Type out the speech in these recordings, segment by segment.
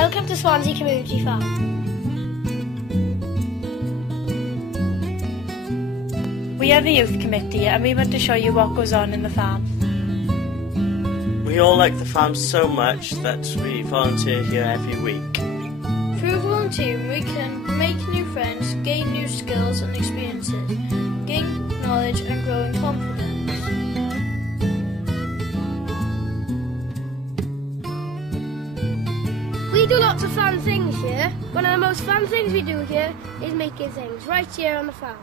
Welcome to Swansea Community Farm. We are the youth committee and we want to show you what goes on in the farm. We all like the farm so much that we volunteer here every week. Through volunteering we can make new friends, gain new skills and experiences, gain knowledge and grow in confidence. We do lots of fun things here. One of the most fun things we do here is making things right here on the farm.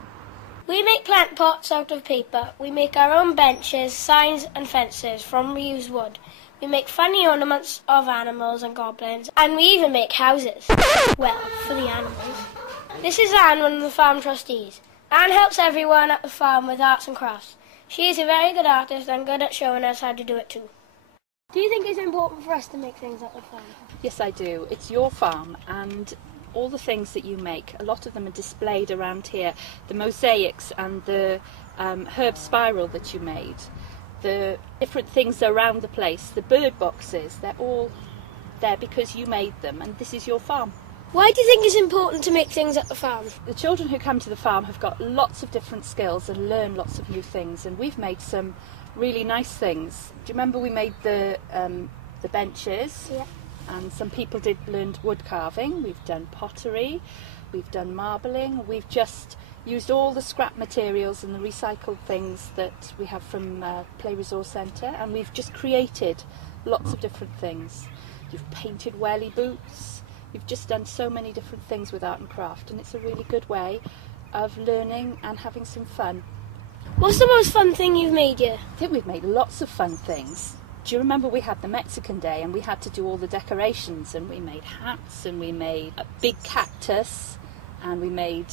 We make plant pots out of paper. We make our own benches, signs and fences from reused wood. We make funny ornaments of animals and goblins, and we even make houses. Well, for the animals. This is Anne, one of the farm trustees. Anne helps everyone at the farm with arts and crafts. She is a very good artist and good at showing us how to do it too. Do you think it's important for us to make things at the farm? Yes, I do. It's your farm, and all the things that you make, a lot of them are displayed around here. The mosaics and the herb spiral that you made, the different things around the place, the bird boxes, they're all there because you made them, and this is your farm. Why do you think it's important to make things at the farm? The children who come to the farm have got lots of different skills and learn lots of new things, and we've made some really nice things. Do you remember we made the benches? Yeah. And some people learned wood carving. We've done pottery, we've done marbling. We've just used all the scrap materials and the recycled things that we have from Play Resource Centre, and we've just created lots of different things. You've painted welly boots. You've just done so many different things with art and craft, and it's a really good way of learning and having some fun. What's the most fun thing you've made here? I think we've made lots of fun things. Do you remember we had the Mexican Day and we had to do all the decorations, and we made hats and we made a big cactus and we made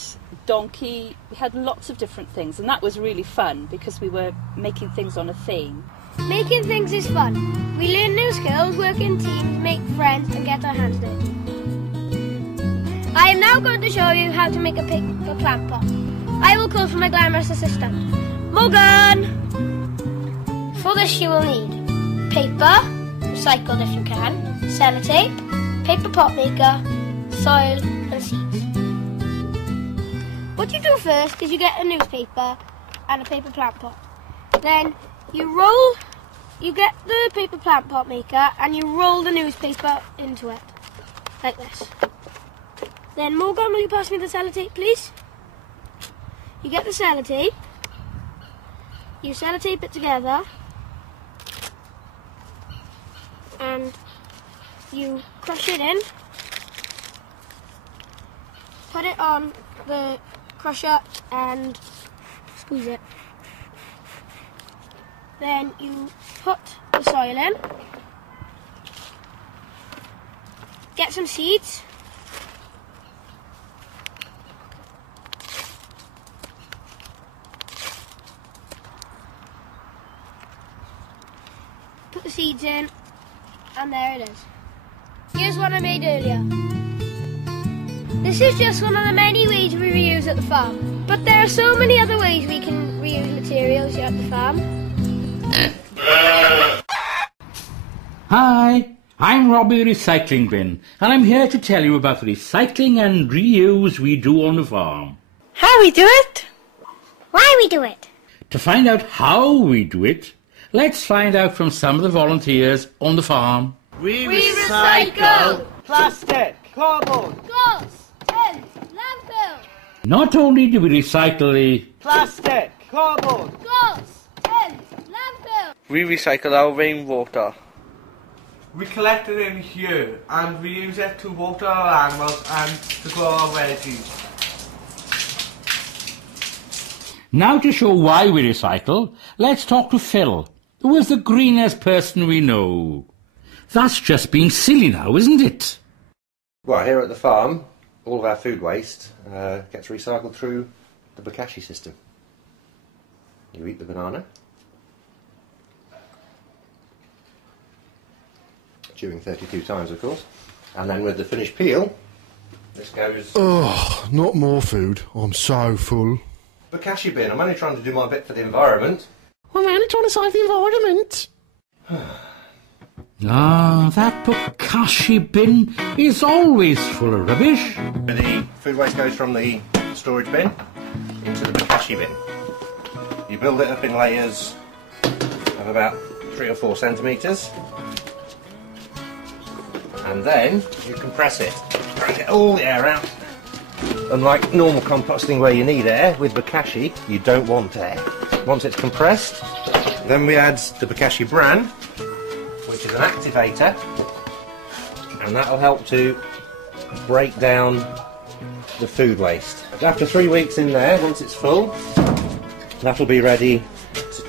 donkey. We had lots of different things, and that was really fun because we were making things on a theme. Making things is fun. We learn new skills, work in teams, make friends and get our hands dirty. I am now going to show you how to make a paper plant pot. I will call for my glamorous assistant, Morgan! For this you will need paper, recycled if you can, sellotape, paper pot maker, soil and seeds. What you do first is you get a newspaper and a paper plant pot. Then you get the paper plant pot maker and you roll the newspaper into it, like this. Then Morgan, will you pass me the sellotape please? You get the sellotape, you sellotape it together, and you crush it in, put it on the crusher and squeeze it. Then you put the soil in, get some seeds, put the seeds in, and there it is. Here's one I made earlier. This is just one of the many ways we reuse at the farm. But there are so many other ways we can reuse materials here at the farm. Hi, I'm Robbie Recycling Bin, and I'm here to tell you about the recycling and reuse we do on the farm. How we do it? Why we do it? To find out how we do it, let's find out from some of the volunteers on the farm. We recycle plastic, cardboard, glass, tins, landfill. Not only do we recycle the plastic, cardboard, Glass, tins, landfill. We recycle our rainwater. we collect it in here and we use it to water our animals and to grow our veggies. Now to show why we recycle, let's talk to Phil, who is the greenest person we know. That's just being silly now, isn't it? Well, here at the farm, all of our food waste gets recycled through the bokashi system. You eat the banana, chewing 32 times of course, and then with the finished peel, this goes... Oh, not more food. I'm so full. Bokashi bin, I'm only trying to do my bit for the environment. I'm only trying to save the environment. Ah, that bokashi bin is always full of rubbish. The food waste goes from the storage bin into the bokashi bin. You build it up in layers of about 3 or 4 centimetres, and then you compress it and get all the air out. Unlike normal composting where you need air, with bokashi you don't want air. Once it's compressed, then we add the bokashi bran, which is an activator, and that'll help to break down the food waste. After 3 weeks in there, once it's full, that'll be ready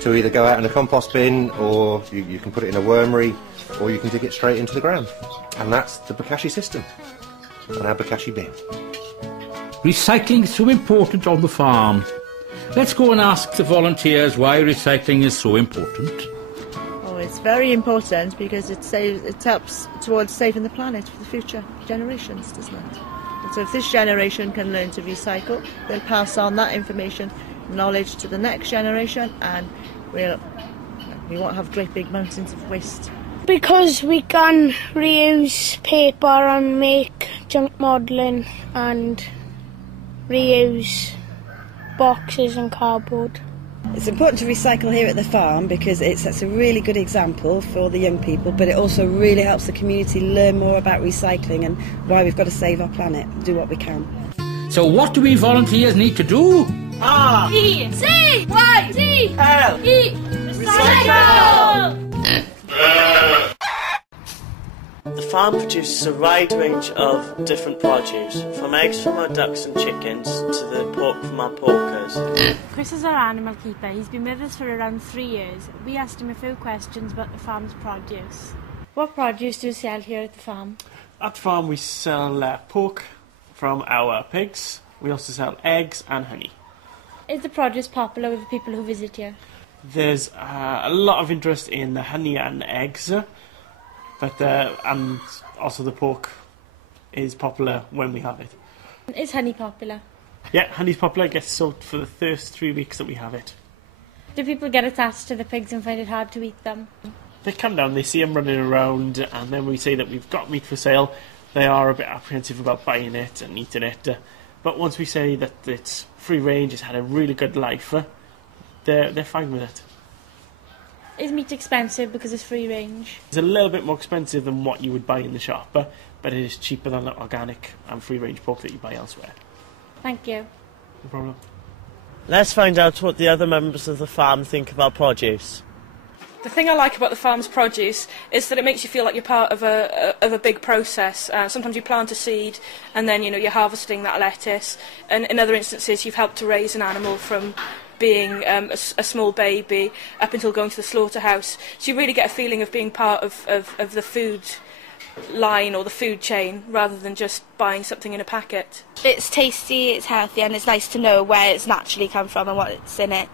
to either go out in a compost bin, or you can put it in a wormery, or you can dig it straight into the ground. And that's the bokashi system, and our bokashi bin. Recycling is so important on the farm. Let's go and ask the volunteers why recycling is so important. Oh, it's very important because it helps towards saving the planet for the future generations, doesn't it? And so if this generation can learn to recycle, they'll pass on that information, knowledge to the next generation, and we won't have great big mountains of waste. Because we can reuse paper and make junk modelling and reuse boxes and cardboard. It's important to recycle here at the farm because it's a really good example for the young people, but it also really helps the community learn more about recycling and why we've got to save our planet, do what we can. So what do we volunteers need to do? R E C Y C L E Recycle! The farm produces a wide range of different produce, from eggs from our ducks and chickens to the pork from our porkers. Chris is our animal keeper. He's been with us for around 3 years. We asked him a few questions about the farm's produce. What produce do you sell here at the farm? At the farm we sell pork from our pigs. We also sell eggs and honey. Is the produce popular with the people who visit here? There's a lot of interest in the honey and eggs, but and also the pork is popular when we have it. Is honey popular? Yeah, honey's popular. It gets sold for the first 3 weeks that we have it. Do people get attached to the pigs and find it hard to eat them? They come down, they see them running around, and then we say that we've got meat for sale. They are a bit apprehensive about buying it and eating it, but once we say that it's free range, it's had a really good life, they're fine with it. Is meat expensive because it's free range? It's a little bit more expensive than what you would buy in the shop, but it is cheaper than the organic and free range pork that you buy elsewhere. Thank you. No problem. Let's find out what the other members of the farm think about produce. The thing I like about the farm's produce is that it makes you feel like you're part of a big process. Sometimes you plant a seed and then you're harvesting that lettuce, and in other instances you've helped to raise an animal from being a small baby up until going to the slaughterhouse. So you really get a feeling of being part of the food line or the food chain rather than just buying something in a packet. It's tasty, it's healthy, and it's nice to know where it's naturally come from and what's in it.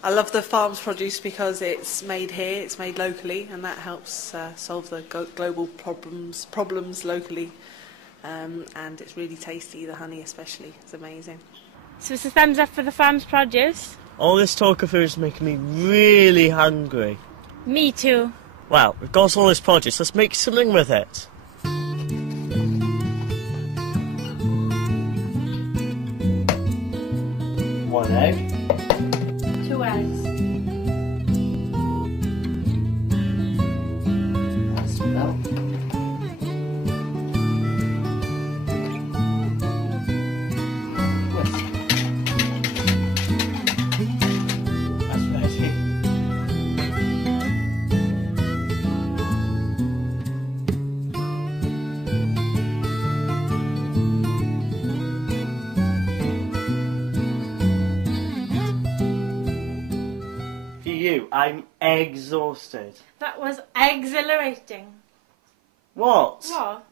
I love the farm's produce because it's made here, it's made locally, and that helps solve the global problems locally. And it's really tasty, the honey especially. It's amazing. So it's a thumbs up for the farm's produce? All this talk of food is making me really hungry. Me too. Well, we've got all this produce, let's make something with it. 1 egg. 2 eggs. That's milk. I'm exhausted. That was exhilarating. What? What?